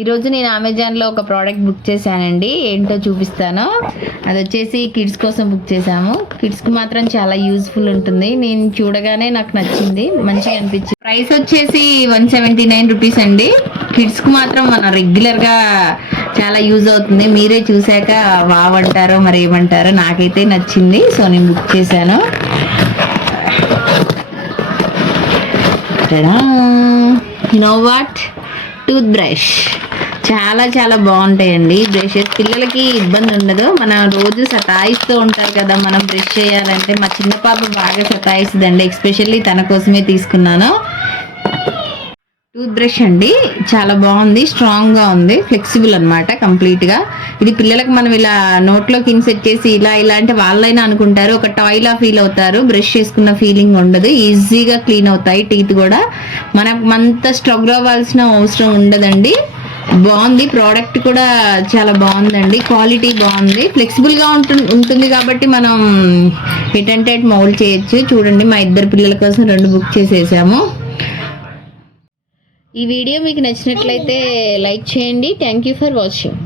ఈరోజు నేను అమెజాన్లో ఒక ప్రోడక్ట్ బుక్ చేశానండి. ఏంటో చూపిస్తాను. అది వచ్చేసి కిడ్స్ కోసం బుక్ చేశాము. కిడ్స్కి మాత్రం చాలా యూజ్ఫుల్ ఉంటుంది. నేను చూడగానే నాకు నచ్చింది, మంచిగా అనిపించింది. ప్రైస్ వచ్చేసి 179 రూపీస్ అండి. కిడ్స్కి మాత్రం మన రెగ్యులర్గా చాలా యూజ్ అవుతుంది. మీరే చూశాక వావ్ అంటారో మరి ఏమంటారో, నాకైతే నచ్చింది. సో నేను బుక్ చేశాను. నో వాట్ టూత్ బ్రష్ చాలా చాలా బాగుంటాయండి. బ్రషెస్ పిల్లలకి ఇబ్బంది ఉండదు. మనం రోజు సతాయిస్తూ ఉంటారు కదా మనం బ్రష్ చేయాలంటే. మా చిన్న పాప బాగా సతాయిస్తుందండి, ఎస్పెషల్లీ తన కోసమే తీసుకున్నాను. టూత్ బ్రష్ అండి, చాలా బాగుంది, స్ట్రాంగ్గా ఉంది, ఫ్లెక్సిబుల్ అనమాట కంప్లీట్గా. ఇది పిల్లలకు మనం ఇలా నోట్లోకి ఇన్సెట్ చేసి ఇలా అంటే వాళ్ళైనా అనుకుంటారు, ఒక టాయ్లా ఫీల్ అవుతారు. బ్రష్ చేసుకున్న ఫీలింగ్ ఉండదు, ఈజీగా క్లీన్ అవుతాయి టీత్ కూడా. మనమంత స్ట్రగుల్ అవ్వాల్సిన అవసరం ఉండదండి. బాగుంది, ప్రోడక్ట్ కూడా చాలా బాగుందండి, క్వాలిటీ బాగుంది, ఫ్లెక్సిబుల్గా ఉంటుంది కాబట్టి మనం ఏంటంటే మౌల్డ్ చేయొచ్చు. చూడండి, మా ఇద్దరు పిల్లల కోసం 2 బుక్ చేసేసాము. ఈ వీడియో మీకు నచ్చినట్లయితే లైక్ చేయండి. Thank you for watching.